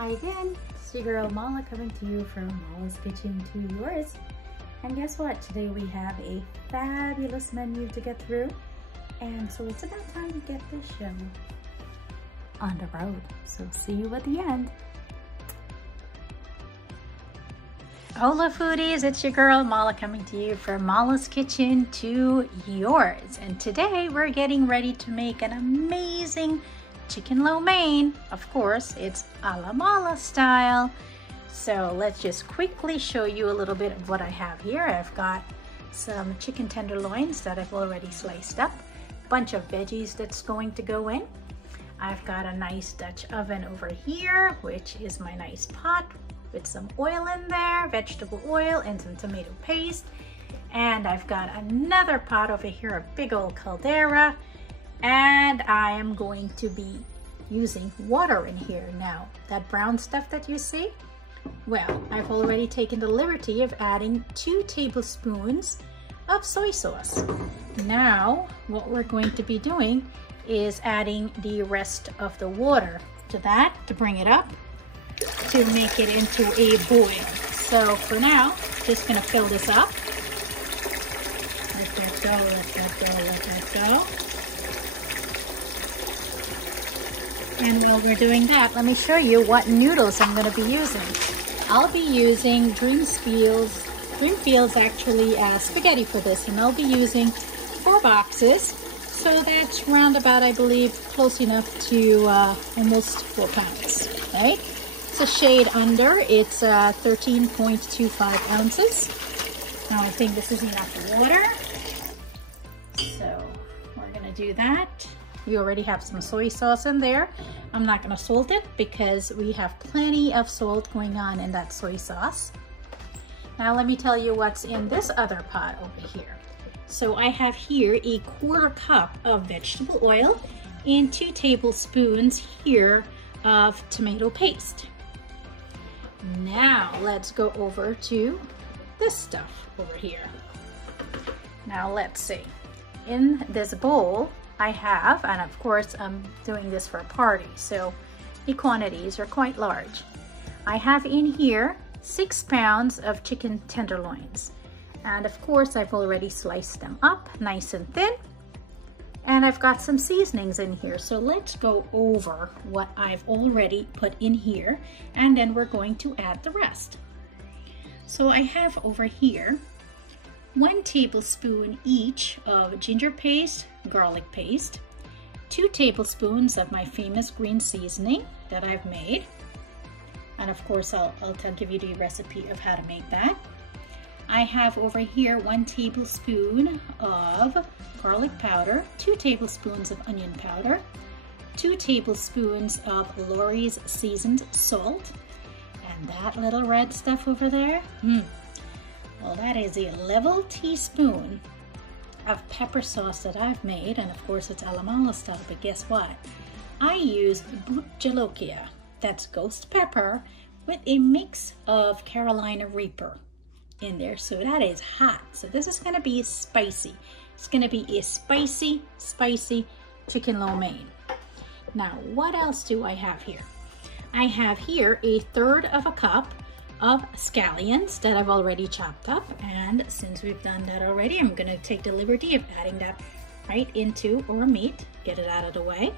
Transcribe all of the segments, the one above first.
Hi again, it's your girl Mala coming to you from Mala's Kitchen to yours. And guess what? Today we have a fabulous menu to get through. And so it's about time to get this show on the road. So see you at the end. Hola foodies, it's your girl Mala coming to you from Mala's Kitchen to yours. And today we're getting ready to make an amazing chicken lo mein. Of course, it's a la Mala style. So let's just quickly show you a little bit of what I have here. I've got some chicken tenderloins that I've already sliced up, a bunch of veggies that's going to go in. I've got a nice Dutch oven over here, which is my nice pot with some oil in there, vegetable oil and some tomato paste. And I've got another pot over here, a big old caldera. And I am going to be using water in here. Now, that brown stuff that you see, well, I've already taken the liberty of adding 2 tablespoons of soy sauce. Now, what we're going to be doing is adding the rest of the water to that to bring it up, to make it into a boil. So for now, just gonna fill this up. Let that go, let that go, let that go. And while we're doing that, let me show you what noodles I'm gonna be using. I'll be using Dreamfields actually spaghetti for this, and I'll be using 4 boxes. So that's round about, I believe, close enough to almost 4 pounds, right? It's a shade under, it's 13.25 ounces. Now I think this is enough water. So we're gonna do that. We already have some soy sauce in there. I'm not gonna salt it because we have plenty of salt going on in that soy sauce. Now let me tell you what's in this other pot over here. So I have here a 1/4 cup of vegetable oil and 2 tablespoons here of tomato paste. Now let's go over to this stuff over here. Now let's see. In this bowl I have, and of course I'm doing this for a party, so the quantities are quite large. I have in here 6 pounds of chicken tenderloins. And of course I've already sliced them up nice and thin. And I've got some seasonings in here. So let's go over what I've already put in here, and then we're going to add the rest. So I have over here 1 tablespoon each of ginger paste, garlic paste, 2 tablespoons of my famous green seasoning that I've made. And of course I'll give you the recipe of how to make that. I have over here 1 tablespoon of garlic powder, 2 tablespoons of onion powder, 2 tablespoons of Lawry's seasoned salt, and that little red stuff over there, well, that is a level teaspoon of pepper sauce that I've made, and of course it's a la Mala style, but guess what? I use jalapeño, that's ghost pepper, with a mix of Carolina Reaper in there, so that is hot. So this is gonna be spicy. It's gonna be a spicy chicken lo mein. Now, what else do I have here? I have here a 1/3 cup of scallions that I've already chopped up, and since we've done that already, I'm gonna take the liberty of adding that right into our meat, get it out of the way.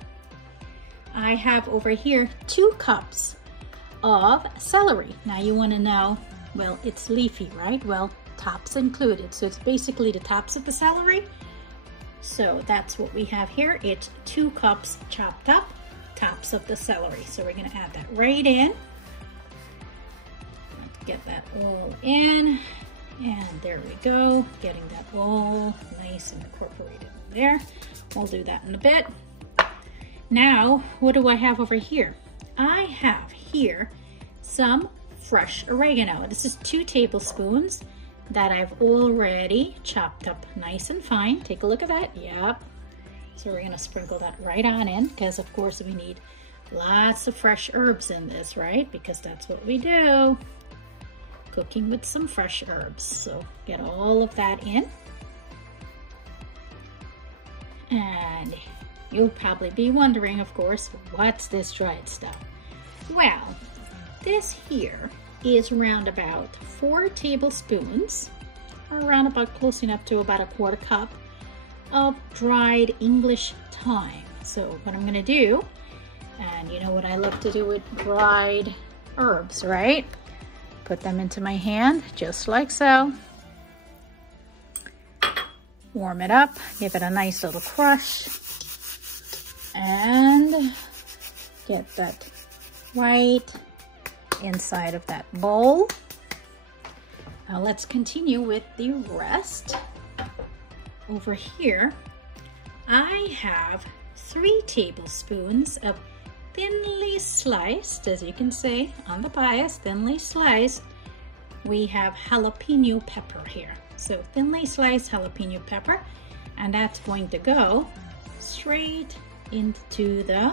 I have over here 2 cups of celery. Now you wanna know, well, it's leafy, right? Well, tops included. So it's basically the tops of the celery. So that's what we have here. It's 2 cups chopped up, tops of the celery. So we're gonna add that right in. Let's get that all in. And there we go, getting that all nice and incorporated in there. We'll do that in a bit. Now, what do I have over here? I have here some fresh oregano. This is 2 tablespoons that I've already chopped up nice and fine. Take a look at that. Yep. So we're gonna sprinkle that right on in, because of course we need lots of fresh herbs in this, right? Because that's what we do. Cooking with some fresh herbs. So get all of that in. And you'll probably be wondering, of course, what's this dried stuff? Well, this here is around about 4 tablespoons, or around about close enough to about a 1/4 cup of dried English thyme. So what I'm gonna do, and you know what I love to do with dried herbs, right? Put them into my hand, just like so. Warm it up, give it a nice little crush, and get that right inside of that bowl. Now let's continue with the rest. Over here, I have 3 tablespoons of thinly sliced, as you can see on the bias, thinly sliced, we have jalapeno pepper here. So thinly sliced jalapeno pepper, and that's going to go straight into the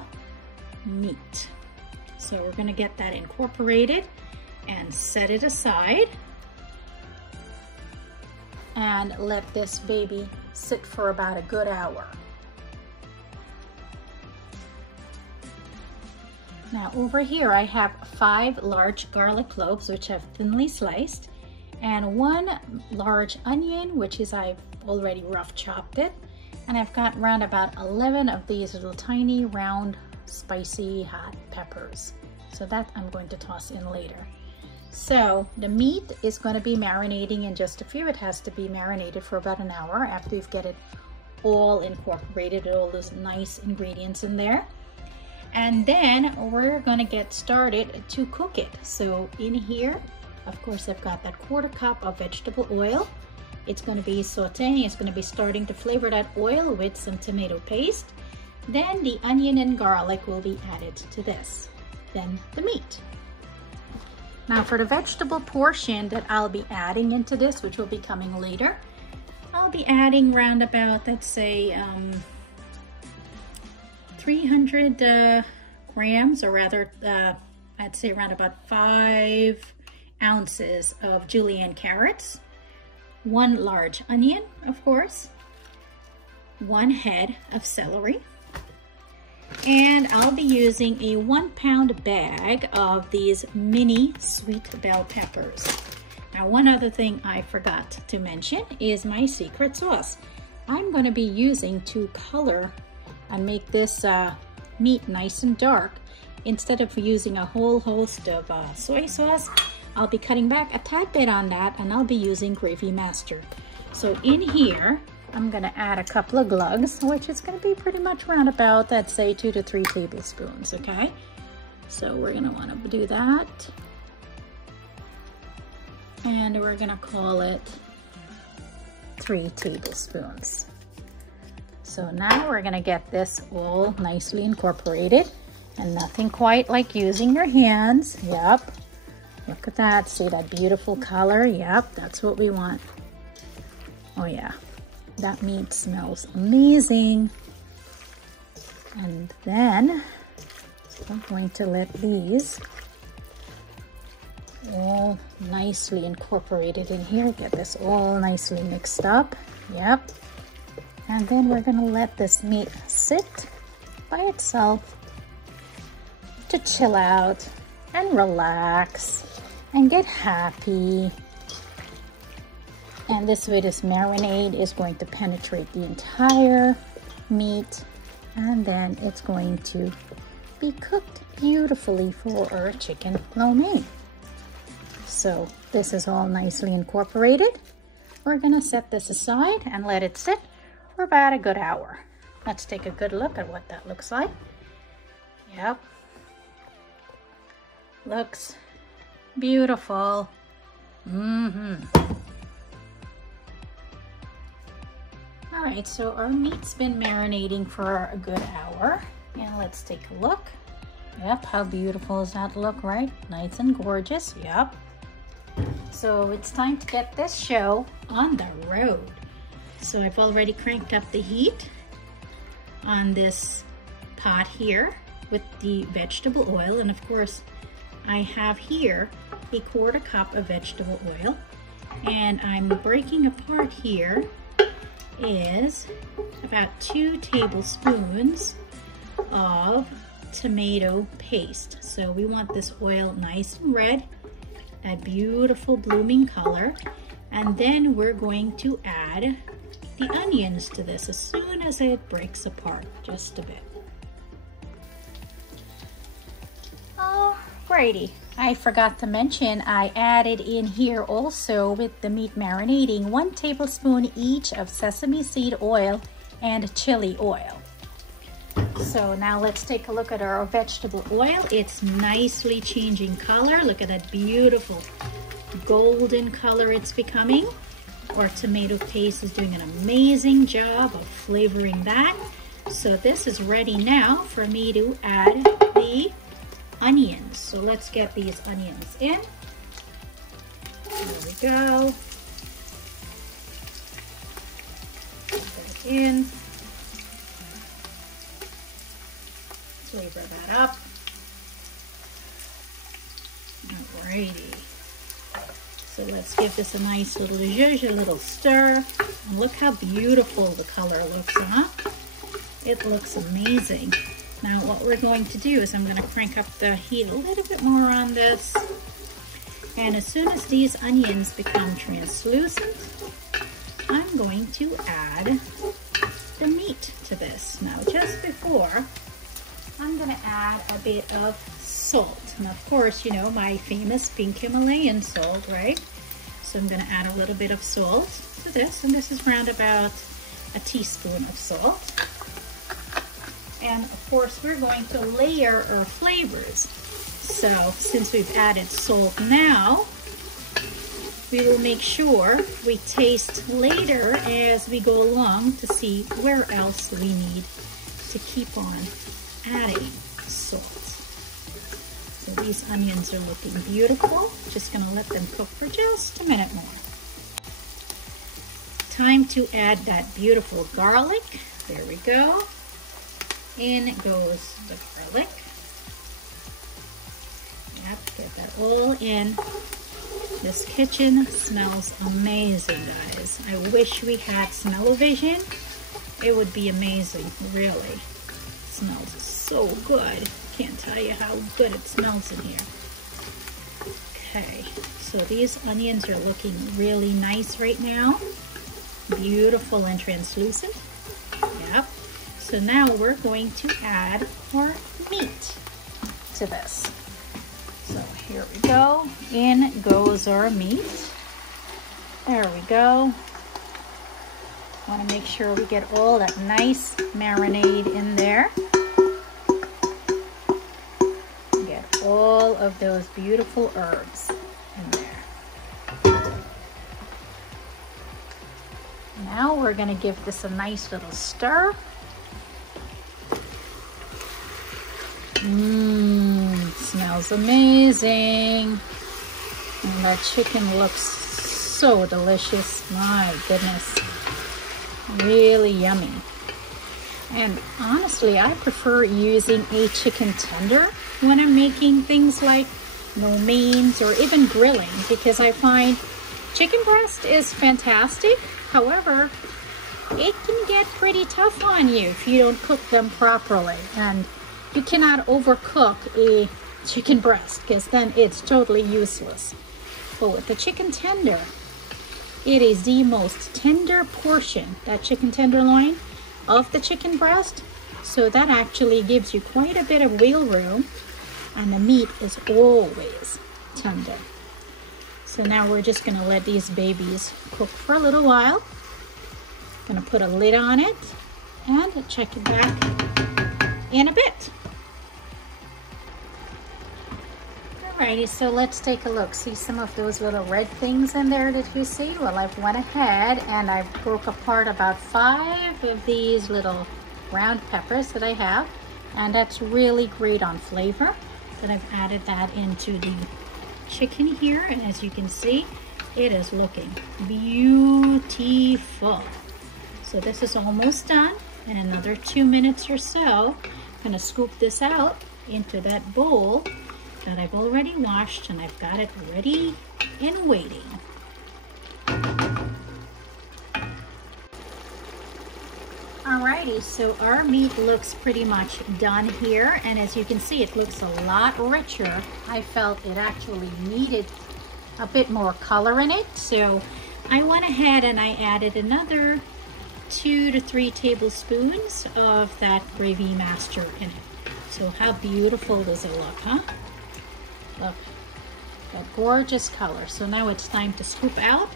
meat. So we're gonna get that incorporated and set it aside and let this baby sit for about a good hour. Now over here I have 5 large garlic cloves, which I've thinly sliced, and 1 large onion, which is I've already rough chopped it, and I've got around about 11 of these little tiny round spicy hot peppers. So that I'm going to toss in later. So the meat is going to be marinating in just a few. It has to be marinated for about an hour after you've get it all incorporated, all those nice ingredients in there. And then we're going to get started to cook it. So in here, of course, I've got that 1/4 cup of vegetable oil. It's going to be sauteing. It's going to be starting to flavor that oil with some tomato paste. Then the onion and garlic will be added to this. Then the meat. Now for the vegetable portion that I'll be adding into this, which will be coming later, I'll be adding around about, let's say, 300 grams, or rather, I'd say around about 5 ounces of Julianne carrots, 1 large onion, of course, 1 head of celery, and I'll be using a 1-pound bag of these mini sweet bell peppers. Now, one other thing I forgot to mention is my secret sauce. I'm going to be using to color and make this meat nice and dark. Instead of using a whole host of soy sauce, I'll be cutting back a tad bit on that, and I'll be using Gravy Master. So in here, I'm gonna add a couple of glugs, which is gonna be pretty much around about, let's say, 2 to 3 tablespoons, okay? So we're gonna wanna do that. And we're gonna call it 3 tablespoons. So now we're gonna get this all nicely incorporated, and nothing quite like using your hands. Yep, look at that, see that beautiful color? Yep, that's what we want. Oh yeah, that meat smells amazing. And then I'm going to let these all nicely incorporated in here. Get this all nicely mixed up. Yep. And then we're gonna let this meat sit by itself to chill out and relax and get happy. And this way, this marinade is going to penetrate the entire meat, and then it's going to be cooked beautifully for our chicken lo mein. So this is all nicely incorporated. We're gonna set this aside and let it sit for about a good hour. Let's take a good look at what that looks like. Yep. Looks beautiful. All right, so our meat's been marinating for a good hour. And let's take a look. Yep, how beautiful does that look, right? Nice and gorgeous, yep. So it's time to get this show on the road. So I've already cranked up the heat on this pot here with the vegetable oil. And of course, I have here a 1/4 cup of vegetable oil. And I'm breaking apart here is about 2 tablespoons of tomato paste. So we want this oil nice and red, that beautiful blooming color. And then we're going to add the onions to this as soon as it breaks apart just a bit. Alrighty, I forgot to mention I added in here also with the meat marinating 1 tablespoon each of sesame seed oil and chili oil. So now let's take a look at our vegetable oil. It's nicely changing color. Look at that beautiful golden color it's becoming. Our tomato paste is doing an amazing job of flavoring that. So this is ready now for me to add the onions. So let's get these onions in. There we go. Put that in. Flavor that up. Alrighty. So let's give this a nice little zhuzh, a little stir. And look how beautiful the color looks, huh? It looks amazing. Now what we're going to do is I'm going to crank up the heat a little bit more on this. And as soon as these onions become translucent, I'm going to add the meat to this. Now just before, I'm going to add a bit of salt. And of course, you know, my famous Pink Himalayan salt, right? So I'm going to add a little bit of salt to this. And this is around about a teaspoon of salt. And of course, we're going to layer our flavors. So since we've added salt now, we will make sure we taste later as we go along to see where else we need to keep on adding salt. So these onions are looking beautiful. Just gonna let them cook for just a minute more. Time to add that beautiful garlic. There we go. In goes the garlic. Yep, get that all in. This kitchen smells amazing, guys. I wish we had smell-o-vision. It would be amazing, really. Smells so good. Can't tell you how good it smells in here. Okay, so these onions are looking really nice right now. Beautiful and translucent. Yep. So now we're going to add our meat to this. So here we go. In goes our meat. There we go. Want to make sure we get all that nice marinade in there. Get all of those beautiful herbs in there. Now we're going to give this a nice little stir. Smells amazing. And that chicken looks so delicious. My goodness. Really yummy. And honestly, I prefer using a chicken tender when I'm making things like Lomeins or even grilling, because I find chicken breast is fantastic. However, it can get pretty tough on you if you don't cook them properly. And you cannot overcook a chicken breast because then it's totally useless. But with the chicken tender, it is the most tender portion, that chicken tenderloin, of the chicken breast. So that actually gives you quite a bit of wiggle room, and the meat is always tender. So now we're just gonna let these babies cook for a little while. Gonna put a lid on it and check it back in a bit. Alrighty, so let's take a look. See some of those little red things in there that you see? Well, I've went ahead and I broke apart about 5 of these little round peppers that I have, and that's really great on flavor. Then I've added that into the chicken here, and as you can see, it is looking beautiful. So this is almost done. In another 2 minutes or so, I'm gonna scoop this out into that bowl that I've already washed, and I've got it ready and waiting. Alrighty, so our meat looks pretty much done here, and as you can see, it looks a lot richer. I felt it actually needed a bit more color in it, so I went ahead and I added another 2 to 3 tablespoons of that gravy master in it. So how beautiful does it look, huh? Look, that gorgeous color. So now it's time to scoop out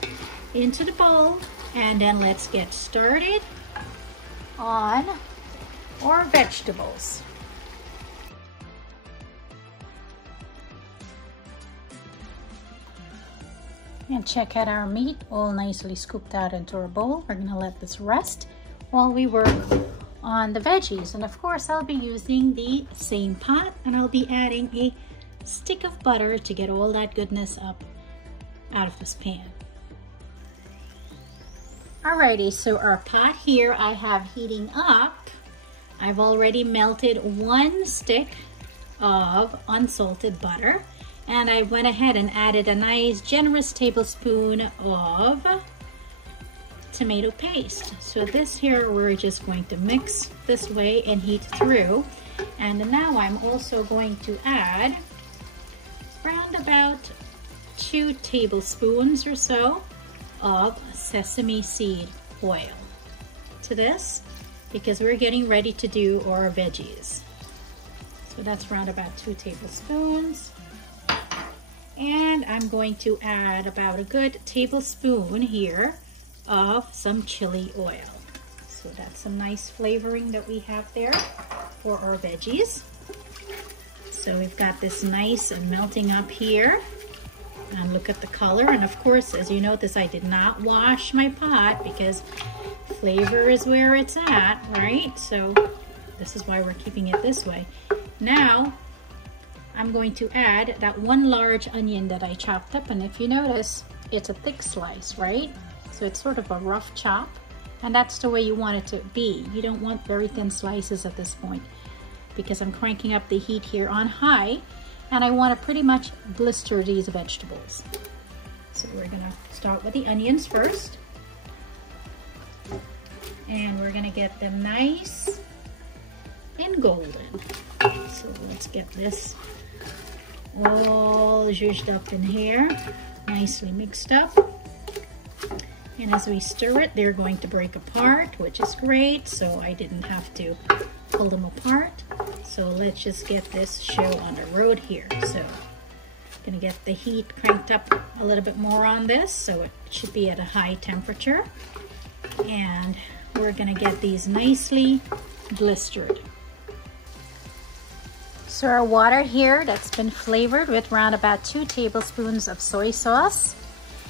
into the bowl, and then let's get started on our vegetables. And check out our meat, all nicely scooped out into our bowl. We're gonna let this rest while we work on the veggies. And of course, I'll be using the same pot, and I'll be adding a stick of butter to get all that goodness up out of this pan. Alrighty, so our pot here I have heating up. I've already melted 1 stick of unsalted butter, and I went ahead and added a nice generous tablespoon of tomato paste. So this here we're just going to mix this way and heat through. And now I'm also going to add around about 2 tablespoons or so of sesame seed oil to this, because we're getting ready to do our veggies. So that's around about 2 tablespoons. And I'm going to add about a good tablespoon here of some chili oil. So that's some nice flavoring that we have there for our veggies. So we've got this nice and melting up here. And look at the color. And of course, as you notice, I did not wash my pot because flavor is where it's at, right? So this is why we're keeping it this way. Now, I'm going to add that 1 large onion that I chopped up. And if you notice, it's a thick slice, right? So it's sort of a rough chop. And that's the way you want it to be. You don't want very thin slices at this point, because I'm cranking up the heat here on high. And I want to pretty much blister these vegetables. So we're gonna start with the onions first. And we're gonna get them nice and golden. So let's get this all zhuzhed up in here, nicely mixed up. And as we stir it, they're going to break apart, which is great. So I didn't have to pull them apart. So let's just get this show on the road here. So I'm gonna get the heat cranked up a little bit more on this, so it should be at a high temperature. And we're gonna get these nicely blistered. So our water here that's been flavored with around about 2 tablespoons of soy sauce.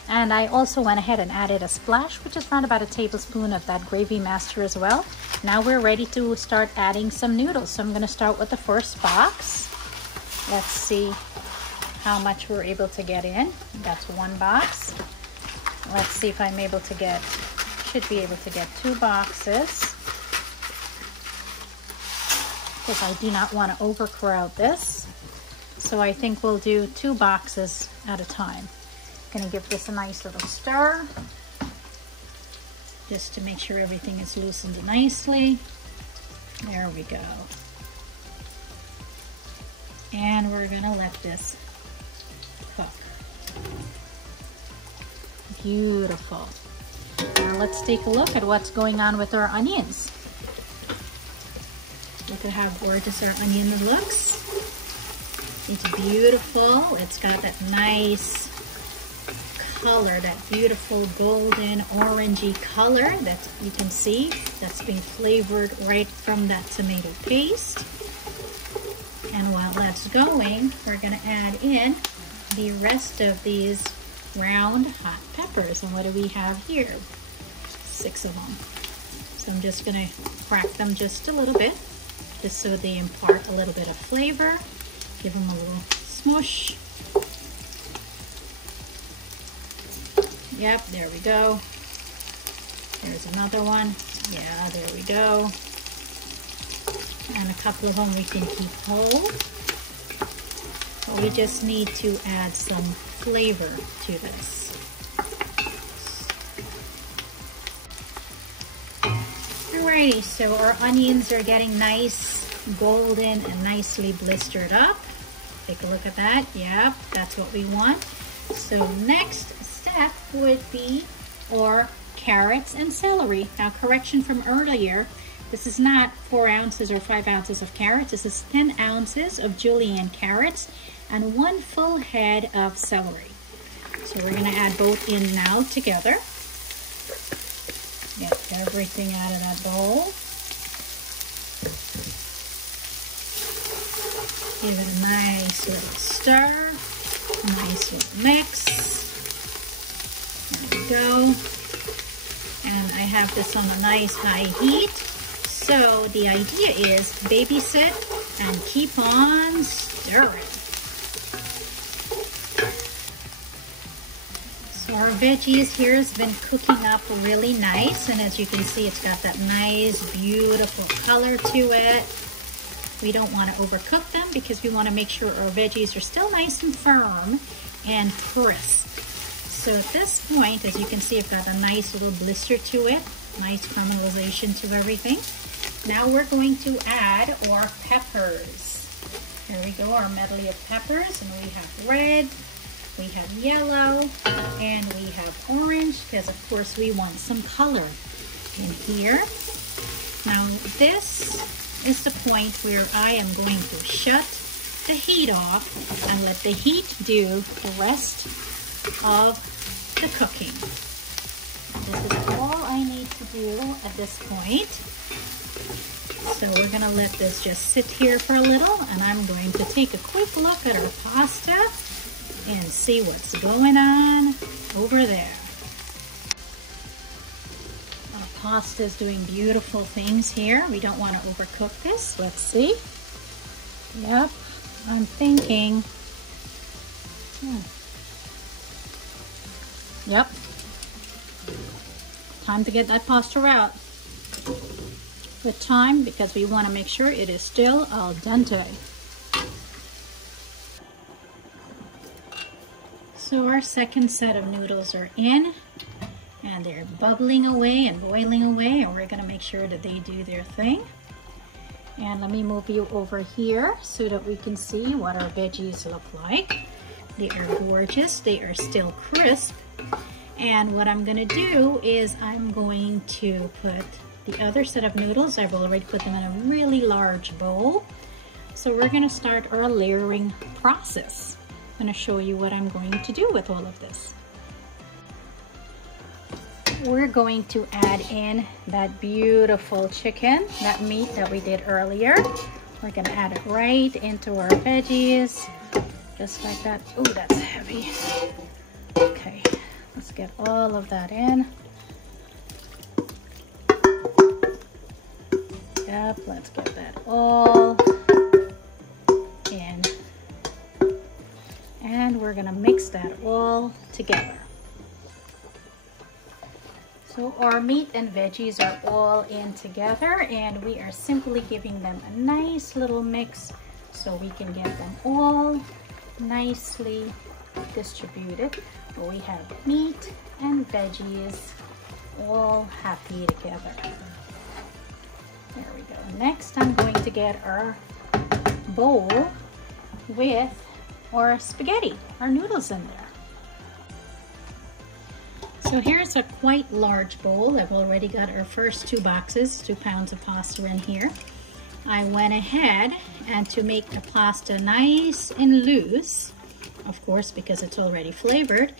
And I also went ahead and added a splash, which is around about a tablespoon of that gravy master as well. Now we're ready to start adding some noodles. So I'm gonna start with the first box. Let's see how much we're able to get in. That's 1 box. Let's see if I'm able to get, should be able to get 2 boxes. Because I do not want to overcrowd this. So I think we'll do 2 boxes at a time. Gonna give this a nice little stir just to make sure everything is loosened nicely. There we go. And we're gonna let this cook. Beautiful. Now let's take a look at what's going on with our onions. Look at how gorgeous our onion looks. It's beautiful. It's got that nice color, that beautiful golden orangey color that you can see that's being flavored right from that tomato paste. And while that's going, we're going to add in the rest of these round hot peppers. And what do we have here? 6 of them. So I'm just going to crack them just a little bit, just so they impart a little bit of flavor. Give them a little smush. Yep, there we go. There's another one. Yeah, there we go. And a couple of them we can keep whole. But we just need to add some flavor to this. Alrighty, so our onions are getting nice golden and nicely blistered up. Take a look at that. Yep, that's what we want. So next step would be our carrots and celery. Now, correction from earlier, this is not 4 ounces or 5 ounces of carrots. This is 10 ounces of Julianne carrots and 1 full head of celery. So we're going to add both in now together. Get everything out of that bowl. Give it a nice little stir, a nice little mix. There we go. And I have this on a nice high heat. So the idea is babysit and keep on stirring. So our veggies here has been cooking up really nice, and as you can see, it's got that nice, beautiful color to it. We don't want to overcook them because we want to make sure our veggies are still nice and firm and crisp. So at this point, as you can see, I've got a nice little blister to it, nice caramelization to everything. Now we're going to add our peppers. Here we go, our medley of peppers, and we have red, we have yellow, and we have orange, because of course we want some color in here. Now this is the point where I am going to shut the heat off and let the heat do the rest of the cooking. This is all I need to do at this point. So we're gonna let this just sit here for a little, and I'm going to take a quick look at our pasta and see what's going on over there. Our pasta is doing beautiful things here. We don't want to overcook this. Let's see. Yep, I'm thinking. Yep. Time to get that pasta out. With time, because we want to make sure it is still al dente. So our second set of noodles are in, and they're bubbling away and boiling away, and we're going to make sure that they do their thing. And let me move you over here so that we can see what our veggies look like. They are gorgeous. They are still crisp. And what I'm going to do is I'm going to put the other set of noodles. I've already put them in a really large bowl. So we're going to start our layering process. I'm going to show you what I'm going to do with all of this. We're going to add in that beautiful chicken, that meat that we did earlier. We're going to add it right into our veggies, just like that. Oh, that's heavy. Okay, let's get all of that in. Yep, let's get that all in. And we're gonna mix that all together. So our meat and veggies are all in together, and we are simply giving them a nice little mix so we can get them all nicely distributed. We have meat and veggies all happy together. There we go. Next, I'm going to get our bowl with our spaghetti, our noodles in there. So here's a quite large bowl. I've already got our first 2 boxes, 2 pounds of pasta in here. I went ahead, and to make the pasta nice and loose, of course, because it's already flavored,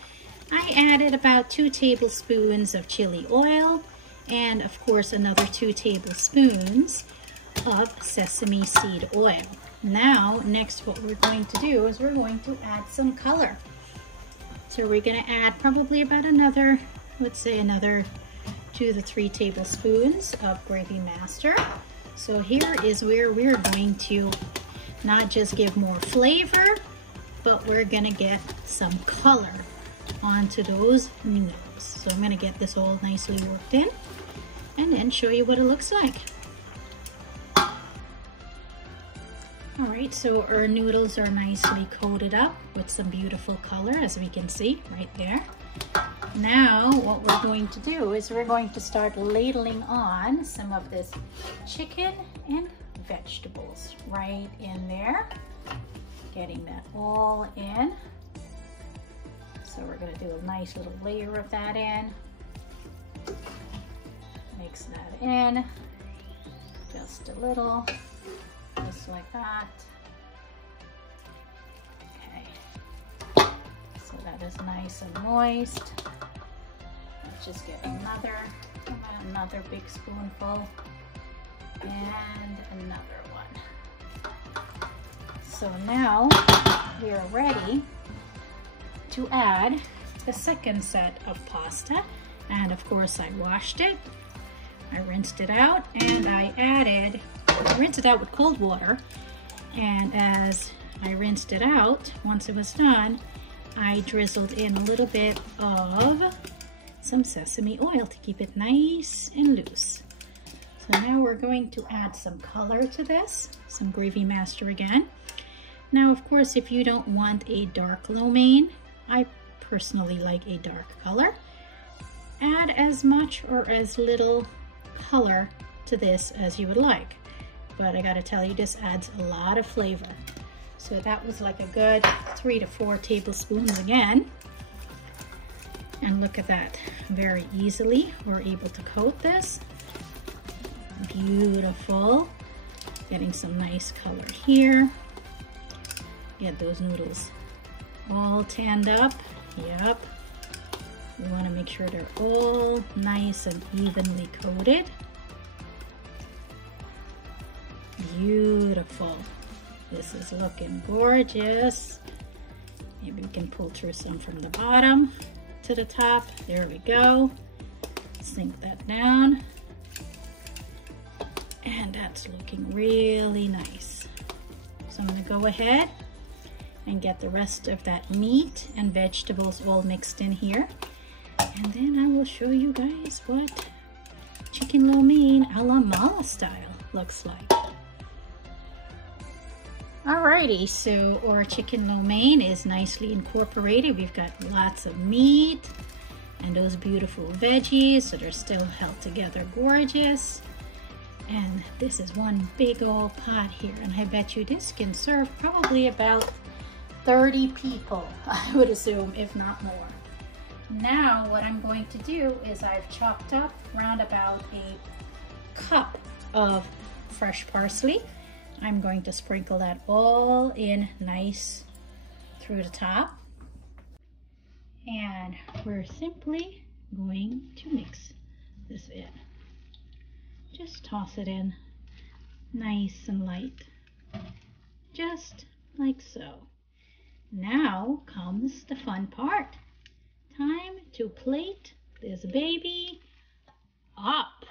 I added about 2 tablespoons of chili oil, and of course another 2 tablespoons of sesame seed oil. Now, next what we're going to do is we're going to add some color. So we're going to add probably about another, let's say another 2 to 3 tablespoons of gravy master. So here is where we're going to not just give more flavor, but we're going to get some color onto those noodles. So I'm going to get this all nicely worked in and then show you what it looks like. Alright, so our noodles are nicely coated up with some beautiful color, as we can see right there. Now what we're going to do is we're going to start ladling on some of this chicken and vegetables right in there. Getting that all in. So we're going to do a nice little layer of that in. Mix that in. Just a little. Just like that. Okay. So that is nice and moist. Let's just get another big spoonful. And another one. So now we are ready to add the second set of pasta. And of course I washed it. I rinsed it out and I rinsed it out with cold water. And as I rinsed it out, once it was done, I drizzled in a little bit of some sesame oil to keep it nice and loose. So now we're going to add some color to this, some gravy master again. Now, of course, if you don't want a dark lo mein, I personally like a dark color. Add as much or as little color to this as you would like. But I gotta tell you, this adds a lot of flavor. So that was like a good 3 to 4 tablespoons again. And look at that, very easily we're able to coat this. Beautiful. Getting some nice color here. Get those noodles all tanned up. Yep. We want to make sure they're all nice and evenly coated. Beautiful. This is looking gorgeous. Maybe we can pull through some from the bottom to the top. There we go. Sink that down. And that's looking really nice. So I'm going to go ahead and get the rest of that meat and vegetables all mixed in here. And then I will show you guys what chicken lo mein a la mala style looks like. Alrighty, so our chicken lo mein is nicely incorporated. We've got lots of meat and those beautiful veggies that are still held together gorgeous. And this is one big old pot here, and I bet you this can serve probably about 30 people, I would assume, if not more. Now what I'm going to do is I've chopped up around about a cup of fresh parsley. I'm going to sprinkle that all in nice through the top. And we're simply going to mix this in. Just toss it in nice and light, just like so. Now comes the fun part. Time to plate this baby up.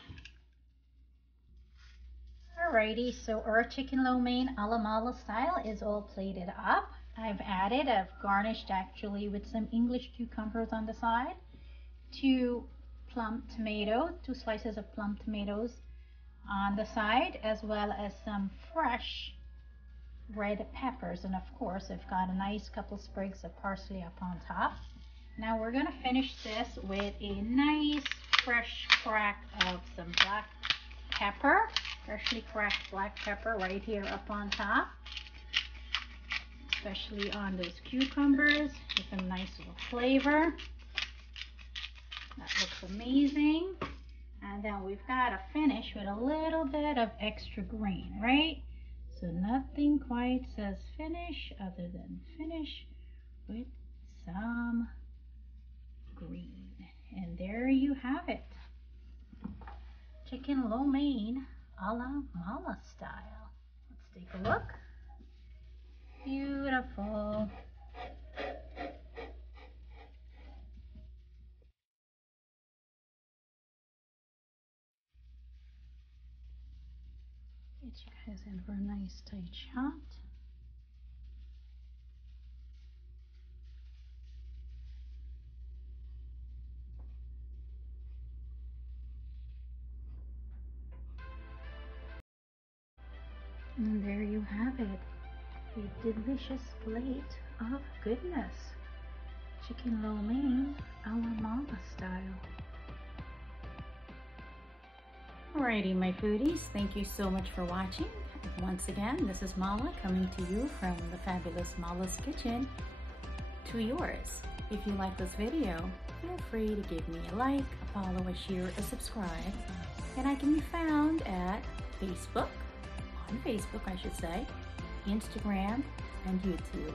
Alrighty, so our chicken lo mein a la mala style is all plated up. I've garnished actually with some English cucumbers on the side, 2 slices of plum tomatoes on the side, as well as some fresh red peppers, and of course I've got a nice couple sprigs of parsley up on top. Now we're going to finish this with a nice fresh crack of some black pepper, freshly cracked black pepper right here up on top, especially on those cucumbers. Give them a nice little flavor. That looks amazing. And then we've got to finish with a little bit of extra green, right? So nothing quite says finish other than finish with some green. And there you have it. Chicken lo mein a la mala style. Let's take a look. Beautiful. Get you guys in for a nice tight shot. And there you have it, a delicious plate of goodness. ChickenLoMein AlaMalaStyle. Alrighty, my foodies, thank you so much for watching. Once again, this is Mala coming to you from the fabulous Mala's Kitchen to yours. If you like this video, feel free to give me a like, a follow, a share, a subscribe. And I can be found at Facebook, on Facebook I should say, Instagram, and YouTube.